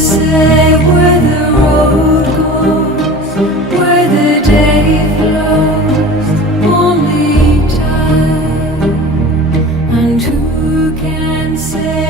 say where the road goes, where the day flows? Only time. And who can say